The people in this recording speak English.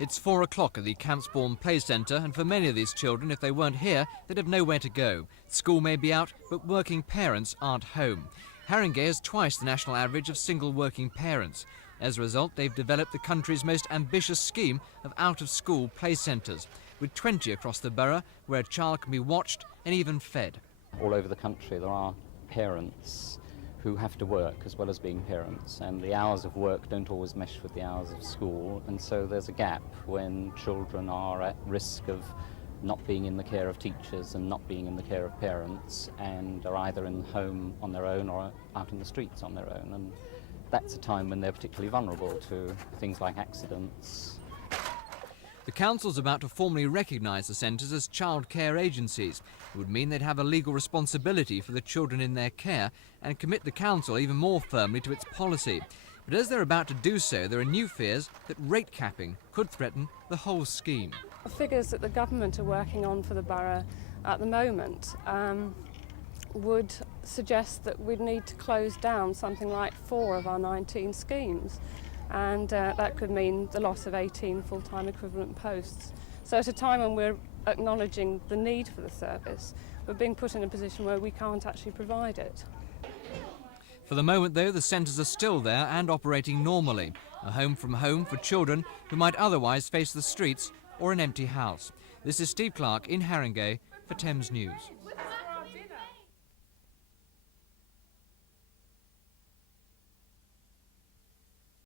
It's 4 o'clock at the Campsbourne Play Centre, and for many of these children, if they weren't here, they'd have nowhere to go. School may be out, but working parents aren't home. Haringey has twice the national average of single working parents. As a result, they've developed the country's most ambitious scheme of out-of-school play centres, with 20 across the borough where a child can be watched and even fed. All over the country there are parents who have to work as well as being parents, and the hours of work don't always mesh with the hours of school, and so there's a gap when children are at risk of not being in the care of teachers and not being in the care of parents, and are either in home on their own or out in the streets on their own, and that's a time when they're particularly vulnerable to things like accidents. The council's about to formally recognise the centres as childcare agencies. It would mean they'd have a legal responsibility for the children in their care and commit the council even more firmly to its policy. But as they're about to do so, there are new fears that rate capping could threaten the whole scheme. The figures that the government are working on for the borough at the moment would suggest that we'd need to close down something like 4 of our 19 schemes. And that could mean the loss of 18 full-time equivalent posts. So at a time when we're acknowledging the need for the service, we're being put in a position where we can't actually provide it. For the moment, though, the centres are still there and operating normally. A home from home for children who might otherwise face the streets or an empty house. This is Steve Clark in Haringey for Thames News.